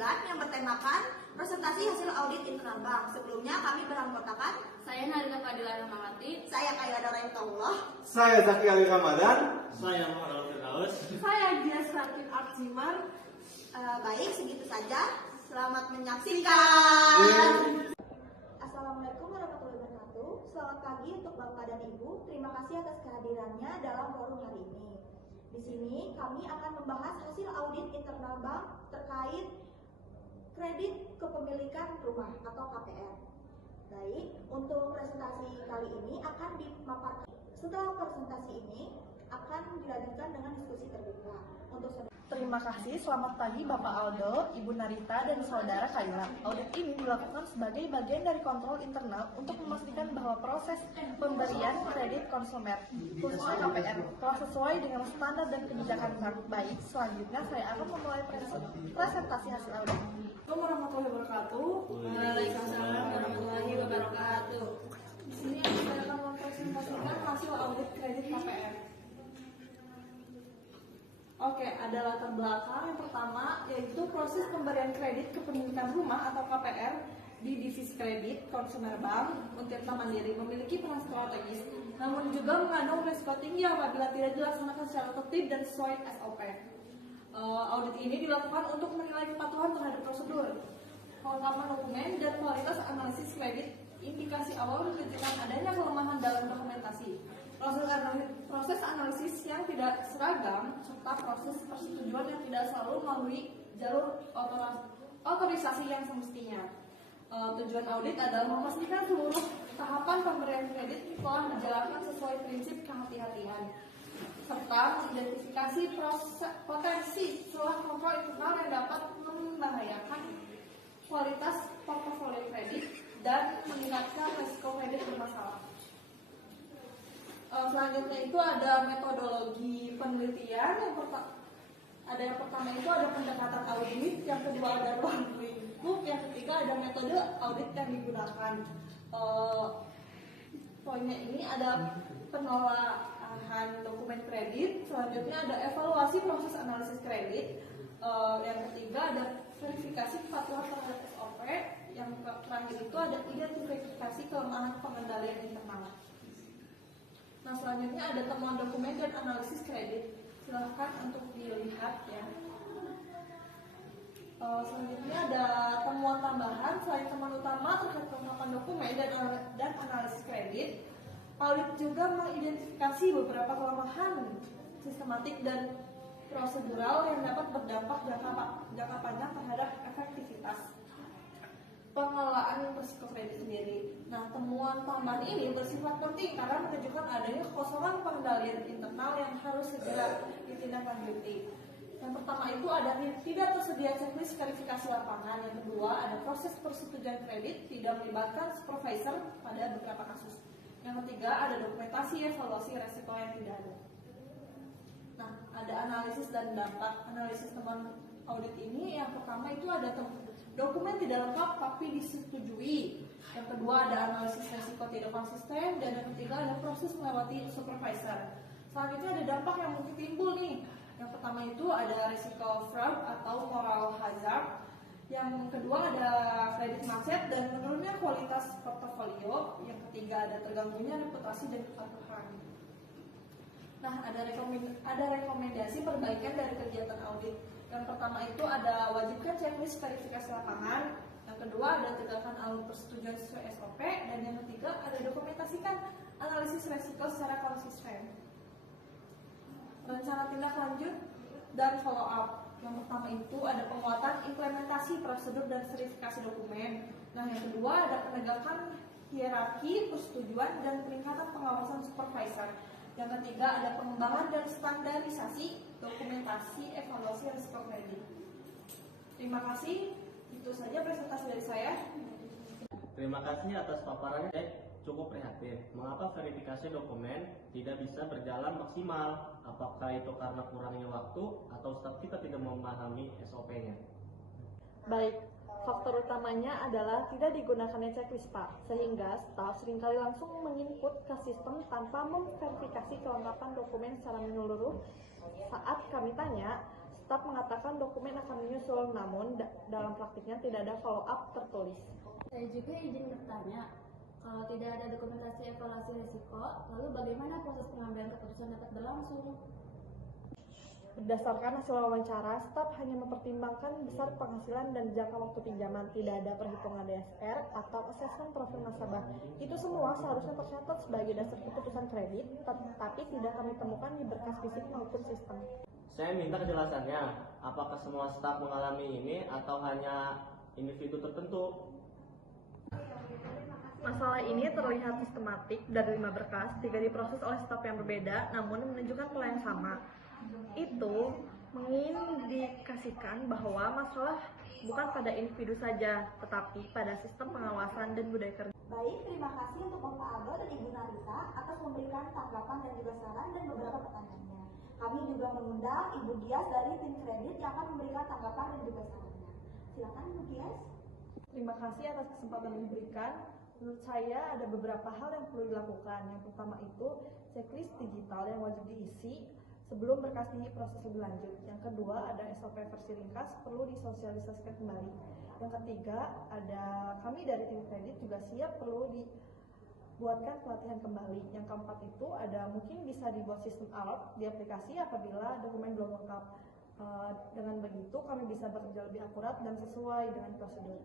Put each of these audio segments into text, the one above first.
yang bertemakan presentasi hasil audit internal bank. Sebelumnya kami beranggotakan Saya Narita Fadila Rahmawati. saya Kaya Doraitullah. Saya Zaki Ali Ramadan. Saya Muhammad Firdaus. Saya Dias Rakin Arjimar. Baik, segitu saja. Selamat menyaksikan. Assalamualaikum warahmatullahi wabarakatuh. Selamat pagi untuk Bapak dan Ibu. Terima kasih atas kehadirannya dalam forum hari ini. Di sini kami akan membahas hasil audit internal bank terkait kredit kepemilikan rumah atau KPR. Baik, untuk presentasi kali ini akan dipaparkan. Setelah presentasi ini akan dilanjutkan dengan diskusi terbuka. Terima kasih, selamat pagi Bapak Aldo, Ibu Narita, dan Saudara Kaila. Audit ini dilakukan sebagai bagian dari kontrol internal untuk memastikan bahwa proses pemberian kredit konsumer, khususnya KPR, telah sesuai dengan standar dan kebijakan bank. Baik, selanjutnya saya akan memulai presentasi hasil audit. Assalamualaikum warahmatullahi wabarakatuh. Waalaikumsalam warahmatullahi wabarakatuh. Di sini saya akan mempresentasikan hasil audit kredit KPR. Oke, ada latar belakang yang pertama yaitu proses pemberian kredit kepemilikan rumah atau KPR di divisi kredit konsumer bank Untirta Mandiri memiliki peran strategis, namun juga mengandung risiko tinggi apabila tidak dilaksanakan secara tertib dan sesuai SOP. Audit ini dilakukan untuk menilai kepatuhan terhadap prosedur, kelengkapan dokumen, dan kualitas analisis kredit. Indikasi awal menunjukkan adanya kelemahan dalam dokumentasi, proses analisis yang tidak seragam, serta proses persetujuan yang tidak selalu melalui jalur otorisasi yang semestinya. Tujuan audit adalah memastikan seluruh tahapan pemberian kredit telah dijalankan sesuai prinsip kehati-hatian, serta mengidentifikasi potensi celah kontrol internal yang dapat membahayakan kualitas portofolio kredit dan meningkatkan risiko kredit bermasalah. Selanjutnya itu ada metodologi penelitian. Yang pertama itu ada pendekatan audit, yang kedua ada ruang lingkup, yang ketiga ada metode audit yang digunakan. Poinnya ini ada penelaahan dokumen kredit, selanjutnya ada evaluasi proses analisis kredit, yang ketiga ada verifikasi kepatuhan terhadap SOP, yang terakhir itu ada identifikasi kelemahan pengendalian internal. Nah, selanjutnya ada temuan dokumen dan analisis kredit. Silahkan untuk dilihat ya. Selanjutnya ada temuan tambahan. Selain temuan utama terkait kelengkapan dokumen dan analisis kredit, audit juga mengidentifikasi beberapa kelemahan sistematik dan prosedural yang dapat berdampak jangka panjang terhadap efektivitas pengelolaan risiko kredit sendiri. Nah, temuan tambahan ini bersifat penting karena menunjukkan adanya kekosongan pengendalian internal yang harus segera ditindaklanjuti. Yang pertama itu ada tidak tersedia checklist verifikasi lapangan. Yang kedua ada proses persetujuan kredit tidak melibatkan supervisor pada beberapa kasus. Yang ketiga ada dokumentasi evaluasi resiko yang tidak ada. Nah, ada analisis dan dampak. Analisis temuan audit ini yang pertama itu ada dokumen tidak lengkap tapi disetujui. Yang kedua ada analisis resiko tidak konsisten, dan yang ketiga ada proses melewati supervisor. Selanjutnya ada dampak yang mungkin timbul nih. Yang pertama itu ada resiko fraud atau moral hazard. Yang kedua ada kredit macet dan menurunnya kualitas portofolio. Yang ketiga ada terganggunya reputasi dan kepatuhan. Nah, ada rekomendasi perbaikan dari kegiatan audit. Yang pertama itu ada wajibkan checklist verifikasi lapangan. Yang kedua ada tegakkan alur persetujuan sesuai SOP. Dan yang ketiga ada dokumentasikan analisis resiko secara konsisten. Rencana tindak lanjut dan follow up. Yang pertama itu ada penguatan implementasi prosedur dan verifikasi dokumen. Nah, yang kedua ada penegakan hierarki persetujuan dan peningkatan pengawasan supervisor. Yang ketiga ada pengembangan dan standarisasi dokumentasi evaluasi risiko kredit. Terima kasih. Itu saja presentasi dari saya. Terima kasih atas paparannya. Cukup prihatin. Mengapa verifikasi dokumen tidak bisa berjalan maksimal? Apakah itu karena kurangnya waktu atau staf kita tidak memahami SOP-nya? Baik, faktor utamanya adalah tidak digunakannya checklist Pak, sehingga staf seringkali langsung menginput ke sistem tanpa memverifikasi kelengkapan dokumen secara menyeluruh. Saat kami tanya, Staf mengatakan dokumen akan menyusul, namun dalam praktiknya tidak ada follow up tertulis. Saya juga izin bertanya, kalau tidak ada dokumentasi evaluasi risiko, lalu bagaimana proses pengambilan keputusan dapat berlangsung? Berdasarkan hasil wawancara, staf hanya mempertimbangkan besar penghasilan dan jangka waktu pinjaman. Tidak ada perhitungan DSR atau asesmen profil nasabah. Itu semua seharusnya tercatat sebagai dasar keputusan kredit, tetapi tidak kami temukan di berkas fisik maupun sistem. Saya minta kejelasannya, apakah semua staf mengalami ini atau hanya individu tertentu? Masalah ini terlihat sistematik dari 5 berkas, 3 diproses oleh staf yang berbeda, namun menunjukkan pola yang sama. Itu mengindikasikan bahwa masalah bukan pada individu saja, tetapi pada sistem pengawasan dan budaya kerja. Baik, terima kasih untuk Bapak Abel dan Ibu Narita atas memberikan tanggapan dan juga saran dan beberapa pertanyaannya. Kami juga mengundang Ibu Dias dari tim kredit yang akan memberikan tanggapan dan juga sarannya. Silakan Ibu Dias. Terima kasih atas kesempatan yang diberikan. Menurut saya ada beberapa hal yang perlu dilakukan. Yang pertama itu checklist digital yang wajib diisi sebelum berkas diproses lebih lanjut. Yang kedua ada SOP versi ringkas perlu disosialisasikan kembali. Yang ketiga ada kami dari tim kredit juga siap perlu dibuatkan pelatihan kembali. Yang keempat itu ada mungkin bisa dibuat sistem alert di aplikasi apabila dokumen belum lengkap. Dengan begitu kami bisa bekerja lebih akurat dan sesuai dengan prosedur.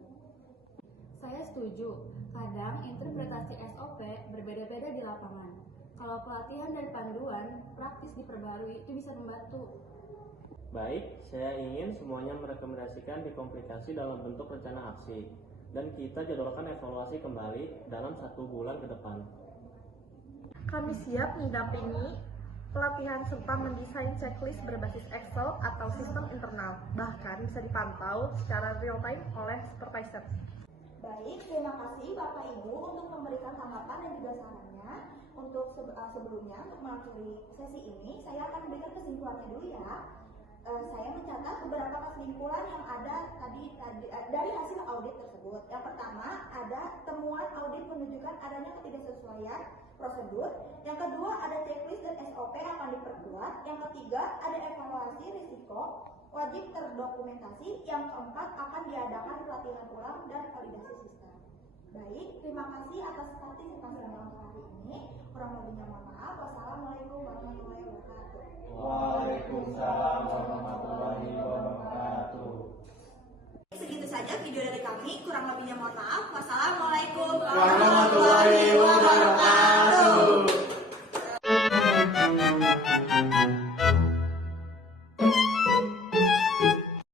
Saya setuju, kadang interpretasi SOP berbeda-beda di lapangan. Kalau pelatihan dan panduan praktis diperbarui, itu bisa membantu. Baik, saya ingin semuanya merekomendasikan dikomplikasi dalam bentuk rencana aksi. Dan kita jadwalkan evaluasi kembali dalam 1 bulan ke depan. Kami siap mendampingi pelatihan serta mendesain checklist berbasis Excel atau sistem internal. Bahkan bisa dipantau secara real time oleh supervisor. Baik, terima kasih Bapak Ibu untuk memberikan tanggapan dan juga sarannya. Untuk sebelumnya, untuk mengakhiri sesi ini, saya akan memberikan kesimpulannya dulu ya. Saya mencatat beberapa kesimpulan yang ada dari hasil audit tersebut. Yang pertama, ada temuan audit menunjukkan adanya ketidaksesuaian prosedur. Yang kedua, ada checklist dan SOP yang akan diperkuat. Yang ketiga, ada evaluasi risiko wajib terdokumentasi. Yang keempat, akan diadakan pelatihan ulang dan validasi sistem. Baik, terima kasih atas partisipasinya untuk hari ini. Kurang lebihnya mohon maaf. Wassalamualaikum warahmatullahi wabarakatuh. Waalaikumsalam warahmatullahi wabarakatuh. Segitu saja video dari kami. Kurang lebihnya mohon maaf. Wassalamualaikum Warahmatullahi